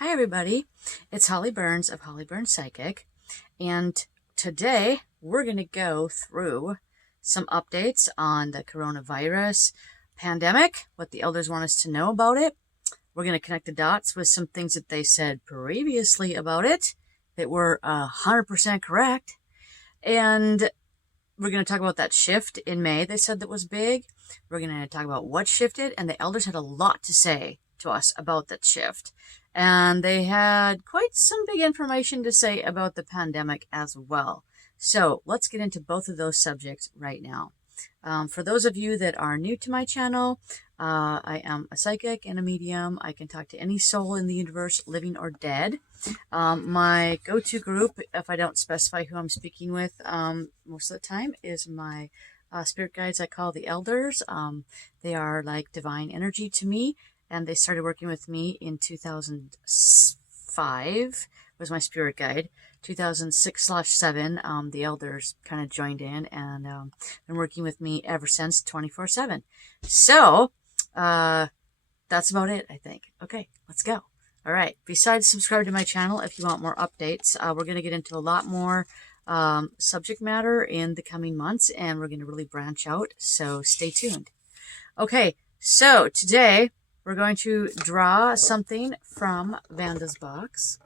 Hi everybody, it's Holly Burns of Holly Burns Psychic, and today we're going to go through some updates on the coronavirus pandemic, what the elders want us to know about it. We're going to connect the dots with some things that they said previously about it that were 100% correct, and we're going to talk about that shift in May they said that was big. We're going to talk about what shifted, and the elders had a lot to say to us about that shift. And they had quite some big information to say about the pandemic as well. So let's get into both of those subjects right now. For those of you that are new to my channel, I am a psychic and a medium. I can talk to any soul in the universe, living or dead. My go-to group, if I don't specify who I'm speaking with most of the time, is my spirit guides I call the elders. They are like divine energy to me. And they started working with me in 2005, was my spirit guide. 2006/7, the elders kind of joined in and been working with me ever since 24/7. So, that's about it, I think. Okay, let's go. All right, besides subscribe to my channel if you want more updates, we're going to get into a lot more subject matter in the coming months, and we're going to really branch out, so stay tuned. Okay, so today we're going to draw something from Vanda's box.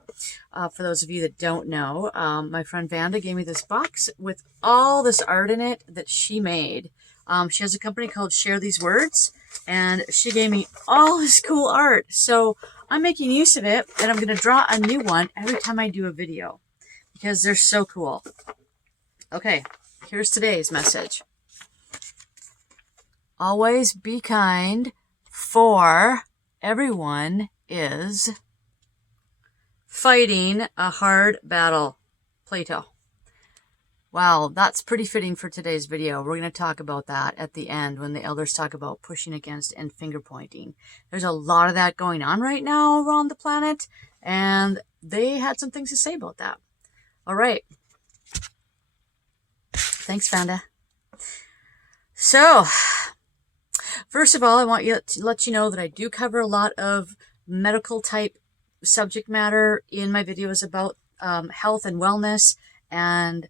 For those of you that don't know, my friend Vanda gave me this box with all this art in it that she made. She has a company called Share These Words, and she gave me all this cool art. So I'm making use of it, and I'm going to draw a new one every time I do a video because they're so cool. Okay, here's today's message. Always be kind, for everyone is fighting a hard battle. Plato. Wow, that's pretty fitting for today's video. We're going to talk about that at the end when the elders talk about pushing against and finger pointing. There's a lot of that going on right now around the planet, and they had some things to say about that. All right. Thanks, Vanda. So, first of all, I want to let you know that I do cover a lot of medical type subject matter in my videos about health and wellness, and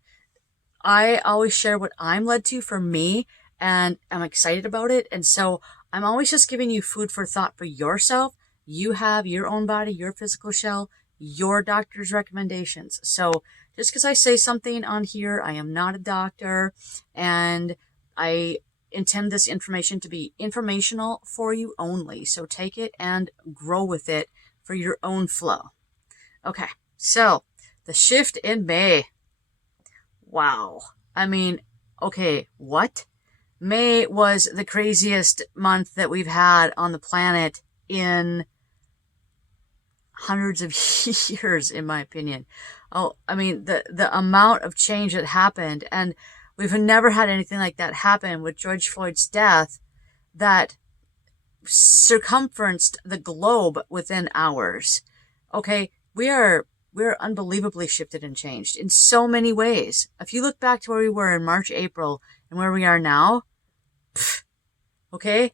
I always share what I'm led to for me, and I'm excited about it. And so I'm always just giving you food for thought for yourself. You have your own body, your physical shell, your doctor's recommendations. So just because I say something on here, I am not a doctor, and I intend this information to be informational for you only. So take it and grow with it for your own flow. Okay, so the shift in May. Wow. I mean, okay, what? May was the craziest month that we've had on the planet in hundreds of years, in my opinion. Oh, I mean, the amount of change that happened, and we've never had anything like that happen with George Floyd's death that circumferenced the globe within hours. Okay, we're unbelievably shifted and changed in so many ways. If you look back to where we were in March, April, and where we are now, okay,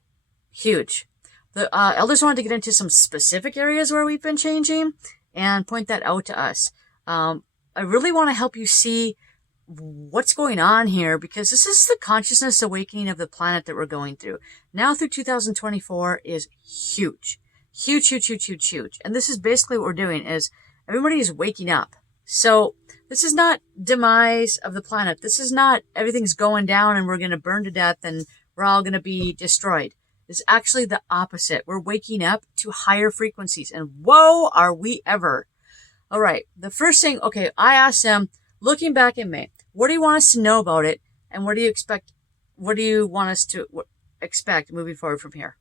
huge. The elders wanted to get into some specific areas where we've been changing and point that out to us. I really want to help you see what's going on here, because this is the consciousness awakening of the planet that we're going through. Now through 2024 is huge. Huge, huge, huge, huge, huge. And this is basically what we're doing is everybody is waking up. So this is not demise of the planet. This is not everything's going down and we're going to burn to death and we're all going to be destroyed. It's actually the opposite. We're waking up to higher frequencies, and whoa, are we ever. All right. The first thing, okay, I asked them, looking back in May, what do you want us to know about it? And what do you expect? What do you want us to expect moving forward from here?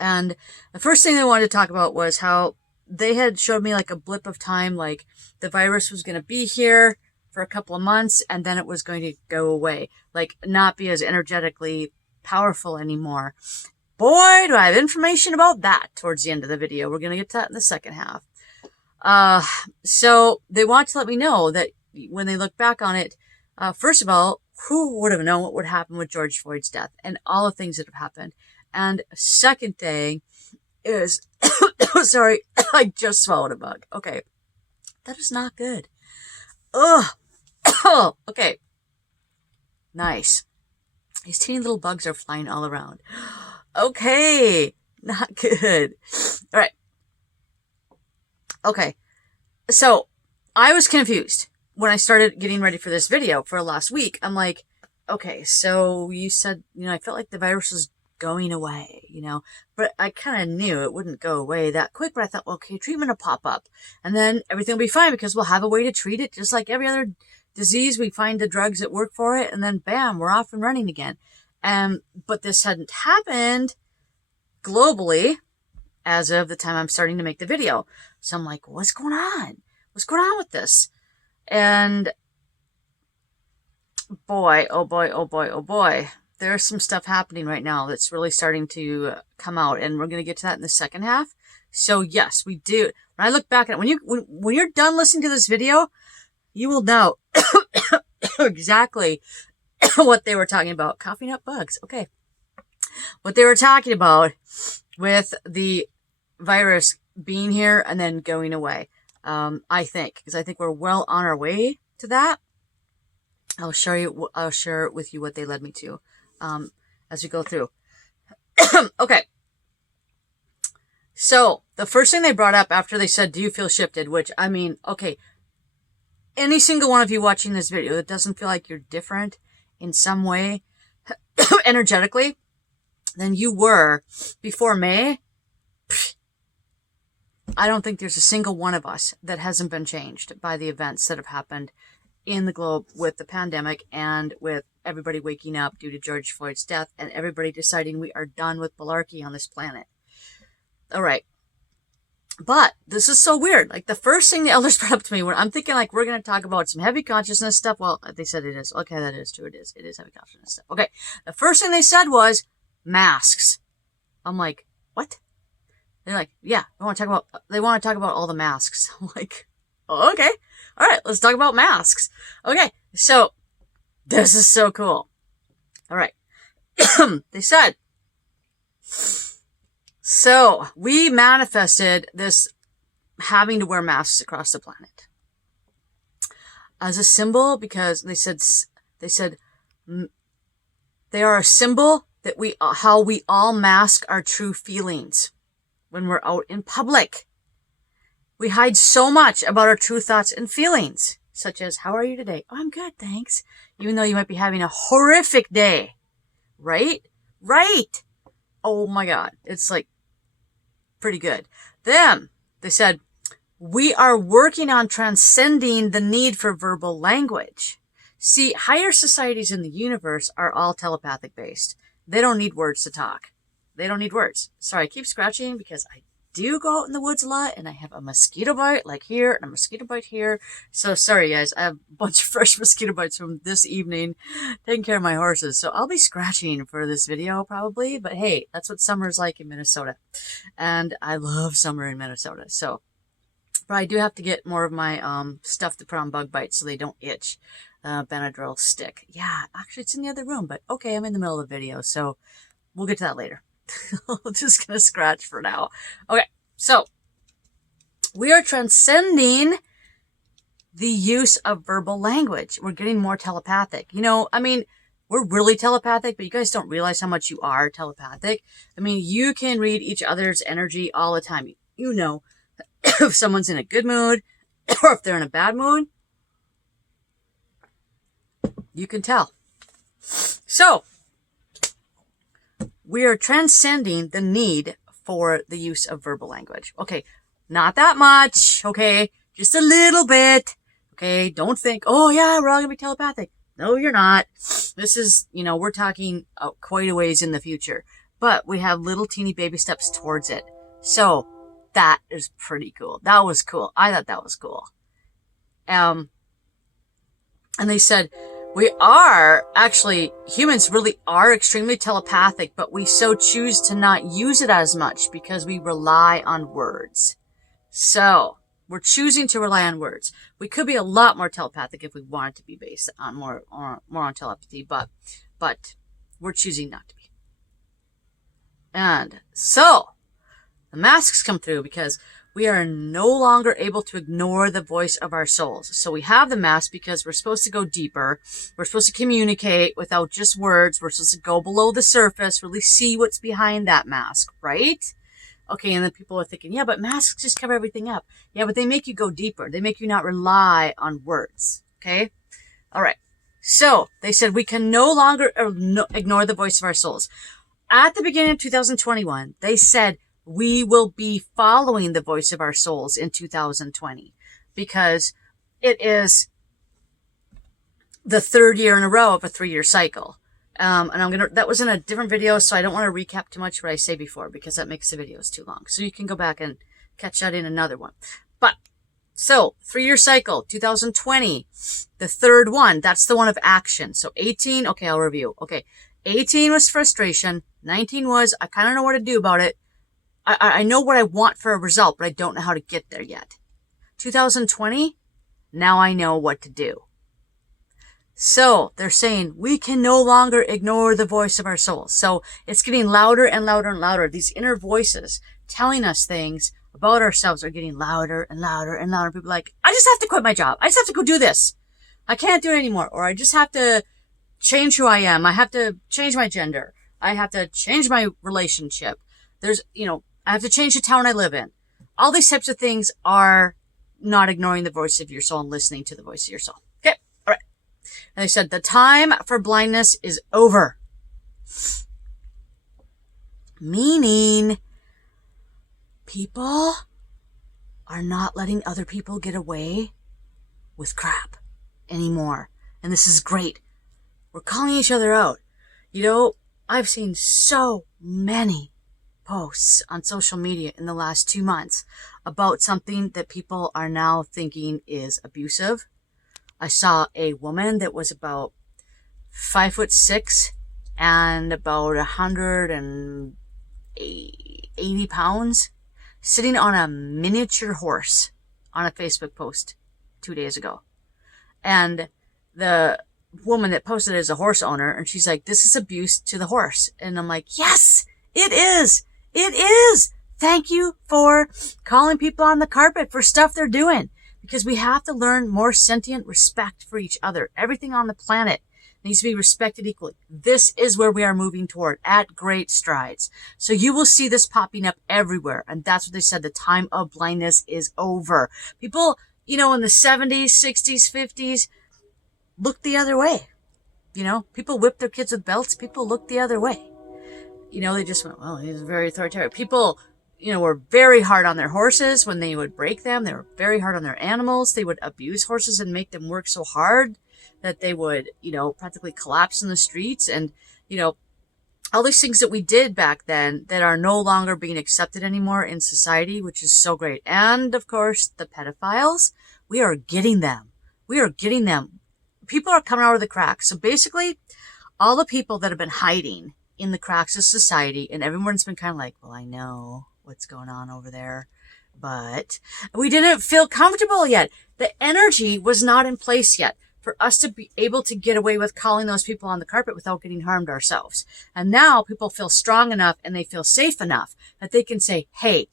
And the first thing they wanted to talk about was how they had showed me like a blip of time, like the virus was going to be here for a couple of months and then it was going to go away, like not be as energetically powerful anymore. Boy, do I have information about that towards the end of the video. We're going to get to that in the second half. So they want to let me know that when they look back on it, first of all, who would have known what would happen with George Floyd's death and all the things that have happened? And second thing, is, sorry, I just swallowed a bug. Okay. That is not good. Ugh. Okay. Nice. These teeny little bugs are flying all around. Okay. Not good. All right. Okay. So I was confused when I started getting ready for this video for last week. I'm like, okay, so you said, I felt like the virus was going away, but I kind of knew it wouldn't go away that quick, but I thought, well, okay, treatment will pop up and then everything will be fine because we'll have a way to treat it. Just like every other disease, we find the drugs that work for it and then bam, we're off and running again. But this hadn't happened globally as of the time I'm starting to make the video. So I'm like, what's going on? What's going on with this? And boy, oh boy, oh boy, oh boy. There's some stuff happening right now that's really starting to come out, and we're going to get to that in the second half. So yes, we do. When I look back at it, when you're done listening to this video, you will know exactly what they were talking about. Coughing up bugs. Okay. What they were talking about with the virus being here and then going away. I think, because I think we're well on our way to that. I'll share with you what they led me to, as we go through. Okay. So the first thing they brought up after they said, do you feel shifted? Which, I mean, okay, any single one of you watching this video that doesn't feel like you're different in some way energetically than you were before May, I don't think there's a single one of us that hasn't been changed by the events that have happened in the globe with the pandemic and with everybody waking up due to George Floyd's death and everybody deciding we are done with malarkey on this planet. All right. But this is so weird. Like the first thing the elders brought up to me when I'm thinking like we're going to talk about some heavy consciousness stuff. Well, they said it is. Okay, that is true. It is. It is heavy consciousness stuff. Okay. The first thing they said was masks. I'm like, what? They're like, yeah, they want to talk about all the masks. I'm like, oh, okay. All right, let's talk about masks. Okay. So this is so cool. All right. They said, so we manifested this having to wear masks across the planet as a symbol because they said they are a symbol that how we all mask our true feelings when we're out in public. We hide so much about our true thoughts and feelings, such as, how are you today? Oh, I'm good, thanks. Even though you might be having a horrific day. Right? Right. Oh my God. It's like pretty good. Then they said, we are working on transcending the need for verbal language. See, higher societies in the universe are all telepathic based. They don't need words to talk. They don't need words. Sorry, I keep scratching because I do go out in the woods a lot and I have a mosquito bite like here and a mosquito bite here. So sorry guys, I have a bunch of fresh mosquito bites from this evening taking care of my horses. So I'll be scratching for this video probably, but hey, that's what summer's like in Minnesota. And I love summer in Minnesota. So, but I do have to get more of my stuff to put on bug bites so they don't itch. Benadryl stick. Yeah, actually it's in the other room, but okay, I'm in the middle of the video, so we'll get to that later. I'm just going to scratch for now. Okay, so we are transcending the use of verbal language. We're getting more telepathic. I mean, we're really telepathic, but you guys don't realize how much you are telepathic. I mean, you can read each other's energy all the time. You know if someone's in a good mood or if they're in a bad mood. You can tell. So, we are transcending the need for the use of verbal language. Okay, not that much, okay? Just a little bit, okay? Don't think, oh yeah, we're all gonna be telepathic. No, you're not. This is, we're talking quite a ways in the future. But we have little teeny baby steps towards it. So, that is pretty cool. That was cool. I thought that was cool. And they said, humans really are extremely telepathic, but we so choose to not use it as much because we rely on words. So, we're choosing to rely on words. We could be a lot more telepathic if we wanted to be based on more on telepathy, but we're choosing not to be. And so, The masks come through because we are no longer able to ignore the voice of our souls. So we have the mask because we're supposed to go deeper. We're supposed to communicate without just words. We're supposed to go below the surface, really see what's behind that mask, right? Okay, and then people are thinking, yeah, but masks just cover everything up. Yeah, but they make you go deeper. They make you not rely on words, okay? All right. So they said we can no longer ignore the voice of our souls. At the beginning of 2021, they said we will be following the voice of our souls in 2020 because it is the third year in a row of a 3-year cycle. And that was in a different video, so I don't want to recap too much what I say before because that makes the videos too long. So you can go back and catch that in another one. But, so, 3-year cycle, 2020, the third one, that's the one of action. So 18, okay, I'll review. Okay, 18 was frustration. 19 was, I kind of know what to do about it. I know what I want for a result, but I don't know how to get there yet. 2020, now I know what to do. So they're saying we can no longer ignore the voice of our souls. So it's getting louder and louder and louder. These inner voices telling us things about ourselves are getting louder and louder and louder. People are like, I just have to quit my job. I just have to go do this. I can't do it anymore. Or I just have to change who I am. I have to change my gender. I have to change my relationship. I have to change the town I live in. All these types of things are not ignoring the voice of your soul and listening to the voice of your soul. Okay. All right. And they said the time for blindness is over. Meaning people are not letting other people get away with crap anymore. And this is great. We're calling each other out. I've seen so many posts on social media in the last 2 months about something that people are now thinking is abusive. I saw a woman that was about 5'6" and about 180 pounds sitting on a miniature horse on a Facebook post 2 days ago. And the woman that posted it is a horse owner, and she's like, this is abuse to the horse. And I'm like, yes, it is. It is. Thank you for calling people on the carpet for stuff they're doing, because we have to learn more sentient respect for each other. Everything on the planet needs to be respected equally. This is where we are moving toward at great strides. So you will see this popping up everywhere. And that's what they said. The time of blindness is over. People, in the 70s, 60s, 50s, looked the other way. People whipped their kids with belts. People looked the other way. They just went, well, he's very authoritarian. People, were very hard on their horses when they would break them. They were very hard on their animals. They would abuse horses and make them work so hard that they would, practically collapse in the streets. And, all these things that we did back then that are no longer being accepted anymore in society, which is so great. And, of course, the pedophiles, we are getting them. We are getting them. People are coming out of the cracks. So basically, all the people that have been hiding in the cracks of society, and everyone's been kind of like, well, I know what's going on over there, but we didn't feel comfortable yet. The energy was not in place yet for us to be able to get away with calling those people on the carpet without getting harmed ourselves. And now people feel strong enough and they feel safe enough that they can say, hey,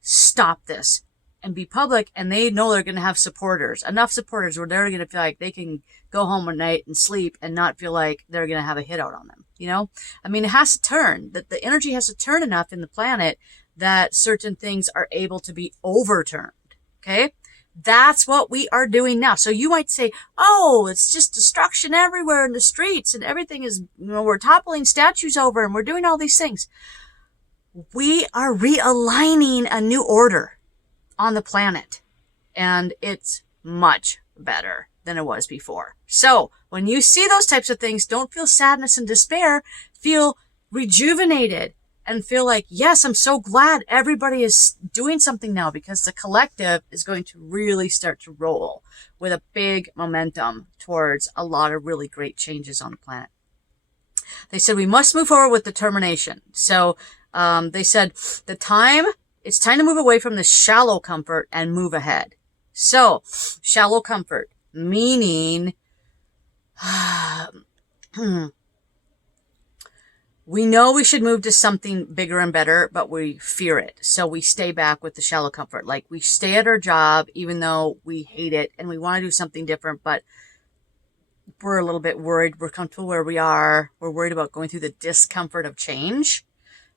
stop this, and be public, and they know they're going to have supporters, enough supporters where they're going to feel like they can go home at night and sleep and not feel like they're going to have a hit out on them. It has to turn, that the energy has to turn enough in the planet that certain things are able to be overturned. Okay. That's what we are doing now. So you might say, oh, it's just destruction everywhere in the streets and everything is, we're toppling statues over and we're doing all these things. We are realigning a new order on the planet, and it's much better than it was before. So when you see those types of things, don't feel sadness and despair. Feel rejuvenated and feel like, yes, I'm so glad everybody is doing something now, because the collective is going to really start to roll with a big momentum towards a lot of really great changes on the planet. They said we must move forward with determination. So they said it's time to move away from this shallow comfort and move ahead. So shallow comfort, meaning We know we should move to something bigger and better, but we fear it. So we stay back with the shallow comfort. Like we stay at our job, even though we hate it and we want to do something different, but we're a little bit worried. We're comfortable where we are. We're worried about going through the discomfort of change.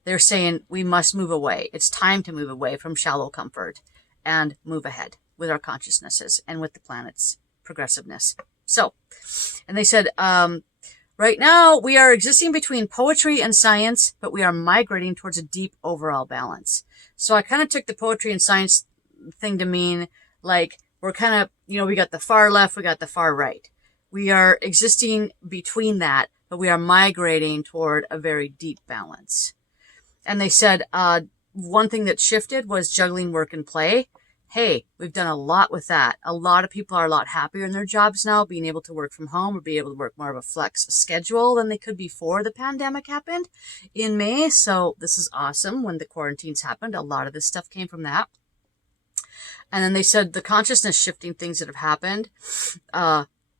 They're saying we must move away. It's time to move away from shallow comfort and move ahead with our consciousnesses and with the planet's progressiveness. So, and they said, right now, we are existing between poetry and science, but we are migrating towards a deep overall balance. So I kind of took the poetry and science thing to mean like we're kind of, we got the far left, we got the far right. We are existing between that, but we are migrating toward a very deep balance. And they said one thing that shifted was juggling work and play. Hey, we've done a lot with that. A lot of people are a lot happier in their jobs now, being able to work from home or be able to work more of a flex schedule than they could before the pandemic happened in May. So this is awesome. When the quarantines happened, a lot of this stuff came from that. And then they said the consciousness shifting things that have happened,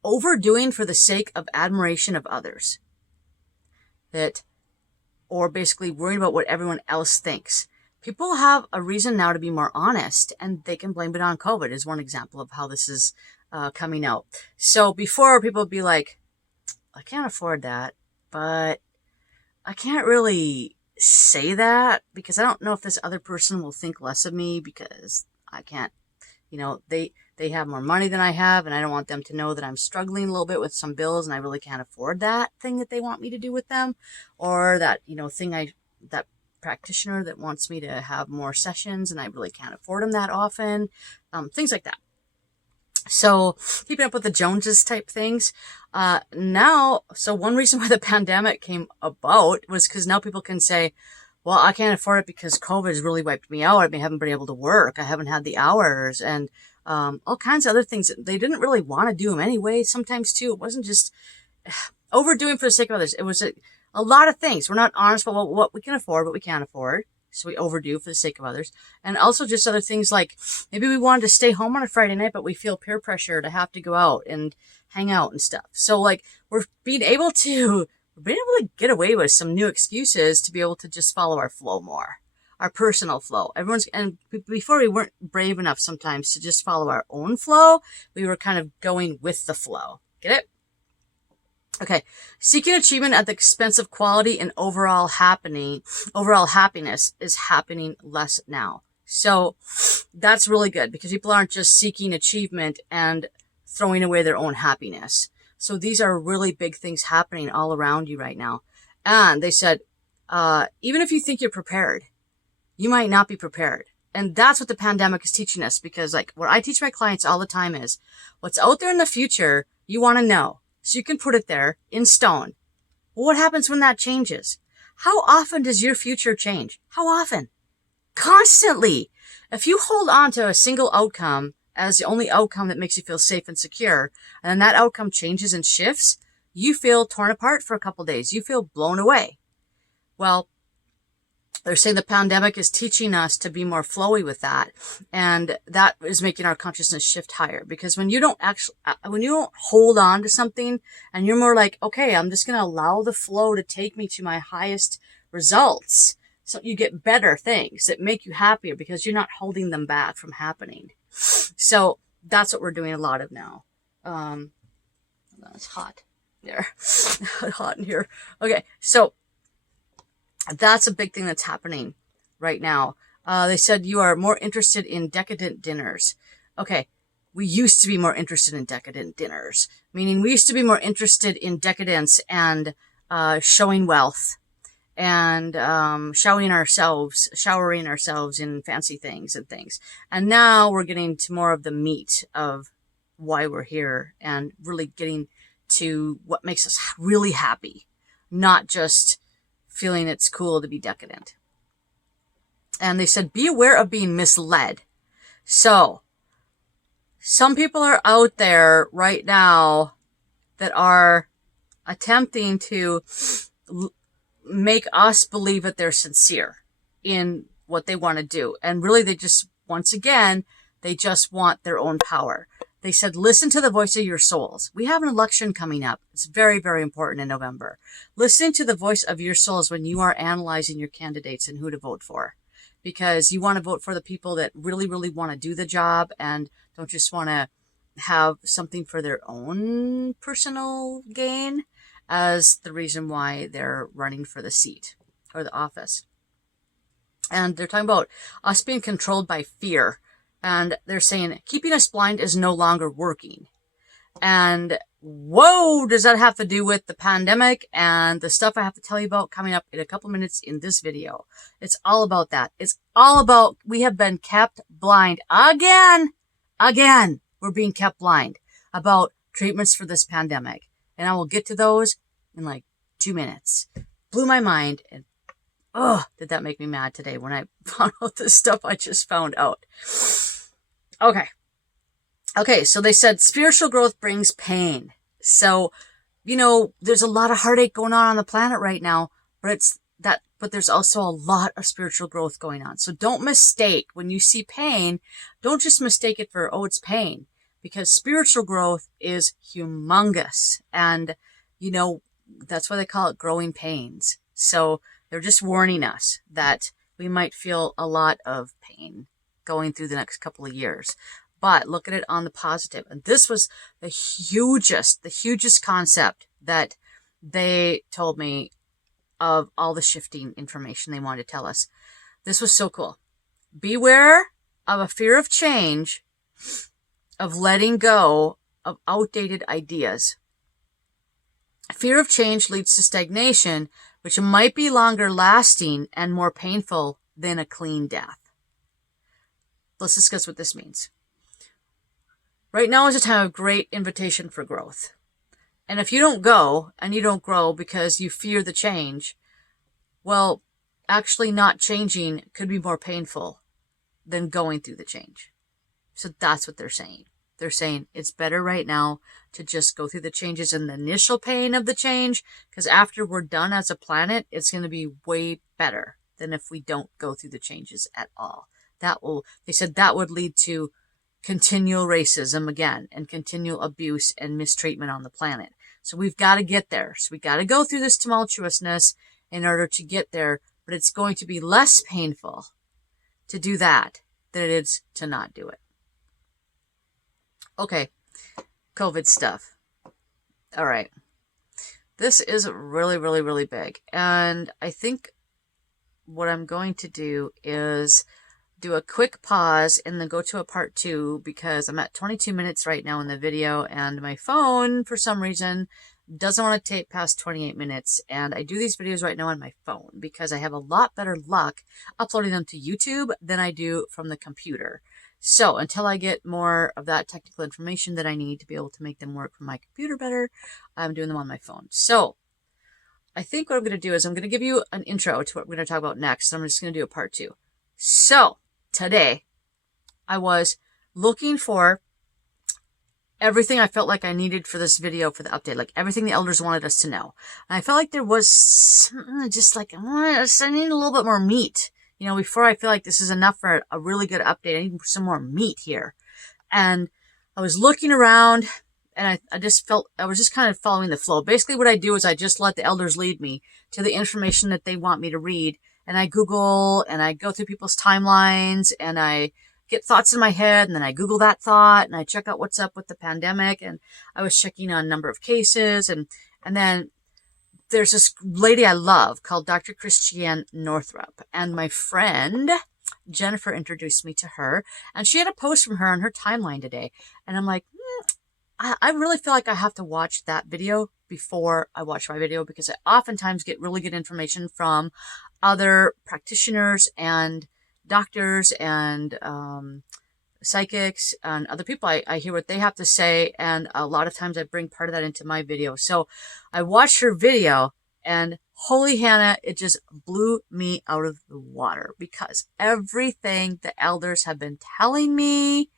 overdoing for the sake of admiration of others. Or basically worrying about what everyone else thinks. People have a reason now to be more honest, and they can blame it on COVID is one example of how this is coming out. So before, people would be like, I can't afford that, but I can't really say that because I don't know if this other person will think less of me because I can't, they have more money than I have, and I don't want them to know that I'm struggling a little bit with some bills and I really can't afford that thing that they want me to do with them, or that, that practitioner that wants me to have more sessions and I really can't afford them that often, things like that. So keeping up with the Joneses type things. So one reason why the pandemic came about was because now people can say, well, I can't afford it because COVID has really wiped me out. I haven't been able to work. I haven't had the hours and all kinds of other things. They didn't really want to do them anyway. Sometimes too, it wasn't just overdoing for the sake of others. It was a lot of things. We're not honest about what we can afford, what we can't afford. So we overdo for the sake of others. And also just other things like maybe we wanted to stay home on a Friday night, but we feel peer pressure to have to go out and hang out and stuff. So like we're being able to get away with some new excuses to be able to just follow our flow more, our personal flow. And before we weren't brave enough sometimes to just follow our own flow. We were kind of going with the flow. Get it? Okay. Seeking achievement at the expense of quality and overall happiness is happening less now. So that's really good because people aren't just seeking achievement and throwing away their own happiness. So these are really big things happening all around you right now. And they said, even if you think you're prepared, you might not be prepared. And that's what the pandemic is teaching us, because like what I teach my clients all the time is what's out there in the future, you want to know. So you can put it there in stone. Well, what happens when that changes? How often does your future change? How often? Constantly. If you hold on to a single outcome as the only outcome that makes you feel safe and secure, and then that outcome changes and shifts, you feel torn apart for a couple days. You feel blown away. Well, they're saying the pandemic is teaching us to be more flowy with that. And that is making our consciousness shift higher. Because when you don't hold on to something and you're more like, okay, I'm just going to allow the flow to take me to my highest results. So you get better things that make you happier because you're not holding them back from happening. So that's what we're doing a lot of now. It's hot there. Hot in here. Okay. So that's a big thing that's happening right now. They said you are more interested in decadent dinners. Okay. We used to be more interested in decadent dinners, meaning we used to be more interested in decadence and, showing wealth and, showering ourselves in fancy things and things. And now we're getting to more of the meat of why we're here and really getting to what makes us really happy, not just feeling it's cool to be decadent. And they said, be aware of being misled. So some people are out there right now that are attempting to make us believe that they're sincere in what they want to do. And really they just, once again, they just want their own power. They said, listen to the voice of your souls. We have an election coming up. It's very, very important in November. Listening to the voice of your souls when you are analyzing your candidates and who to vote for. Because you want to vote for the people that really, really want to do the job and don't just want to have something for their own personal gain as the reason why they're running for the seat or the office. And they're talking about us being controlled by fear. And they're saying keeping us blind is no longer working. And whoa, does that have to do with the pandemic and the stuff I have to tell you about coming up in a couple minutes in this video? It's all about that. It's all about we have been kept blind again. We're being kept blind about treatments for this pandemic. And I will get to those in like 2 minutes. Blew my mind. And oh, did that make me mad today when I found out this stuff I just found out. Okay, so they said spiritual growth brings pain. So, there's a lot of heartache going on the planet right now, but there's also a lot of spiritual growth going on. So don't mistake when you see pain, don't just mistake it for, oh, it's pain, because spiritual growth is humongous. And, that's why they call it growing pains. So they're just warning us that we might feel a lot of pain going through the next couple of years. But look at it on the positive. And this was the hugest concept that they told me of all the shifting information they wanted to tell us. This was so cool. Beware of a fear of change, of letting go of outdated ideas. Fear of change leads to stagnation, which might be longer lasting and more painful than a clean death. Let's discuss what this means. Right now is a time of great invitation for growth. And if you don't go and you don't grow because you fear the change, well, actually not changing could be more painful than going through the change. So that's what they're saying. They're saying it's better right now to just go through the changes and the initial pain of the change, because after we're done as a planet, it's going to be way better than if we don't go through the changes at all. They said that would lead to continual racism again and continual abuse and mistreatment on the planet. So we've got to get there. So we got to go through this tumultuousness in order to get there, but it's going to be less painful to do that than it is to not do it. Okay, COVID stuff. All right. This is really, really, really big. And I think what I'm going to do is do a quick pause and then go to a part 2, because I'm at 22 minutes right now in the video and my phone, for some reason, doesn't want to take past 28 minutes. And I do these videos right now on my phone because I have a lot better luck uploading them to YouTube than I do from the computer. So until I get more of that technical information that I need to be able to make them work from my computer better, I'm doing them on my phone. So I think what I'm going to do is I'm going to give you an intro to what we're going to talk about next. So I'm just going to do a part 2. So today I was looking for everything I felt like I needed for this video for the update, like everything the elders wanted us to know. And I felt like there was just like, I need a little bit more meat. Before I feel like this is enough for a really good update, I need some more meat here. And I was looking around and I was just kind of following the flow. Basically what I do is I just let the elders lead me to the information that they want me to read. And I Google and I go through people's timelines and I get thoughts in my head and then I Google that thought and I check out what's up with the pandemic. And I was checking on number of cases and then there's this lady I love called Dr. Christiane Northrup, and my friend Jennifer introduced me to her, and she had a post from her on her timeline today, and I'm like, I really feel like I have to watch that video before I watch my video, because I oftentimes get really good information from other practitioners and doctors and psychics and other people. I hear what they have to say, and a lot of times I bring part of that into my video. So I watched her video, and holy Hannah, it just blew me out of the water, because everything the elders have been telling me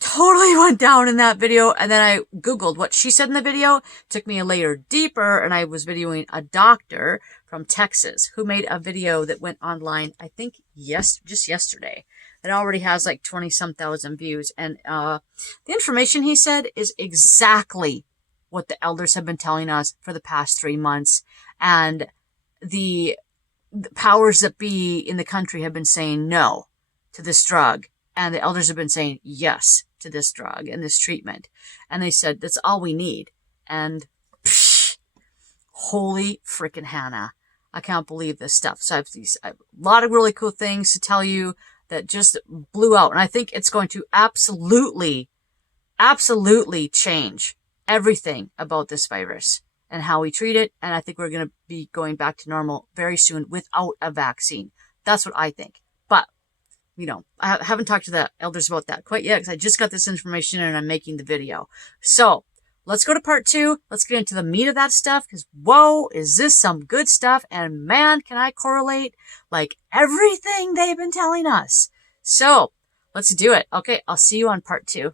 totally went down in that video. And then I Googled what she said in the video, took me a layer deeper, and I was videoing a doctor from Texas who made a video that went online, I think, just yesterday, It already has like 20-some thousand views. And the information he said is exactly what the elders have been telling us for the past 3 months. And the powers that be in the country have been saying no to this drug. And the elders have been saying yes to this drug and this treatment. And they said, that's all we need. And psh, holy freaking Hannah. I can't believe this stuff. So I have a lot of really cool things to tell you that just blew out. And I think it's going to absolutely change everything about this virus and how we treat it. And I think we're going to be going back to normal very soon without a vaccine. That's what I think. But, you know, I haven't talked to the elders about that quite yet because I just got this information and I'm making the video. So let's go to part 2. Let's get into the meat of that stuff because, whoa, is this some good stuff? And man, can I correlate like everything they've been telling us. So let's do it. Okay, I'll see you on part 2.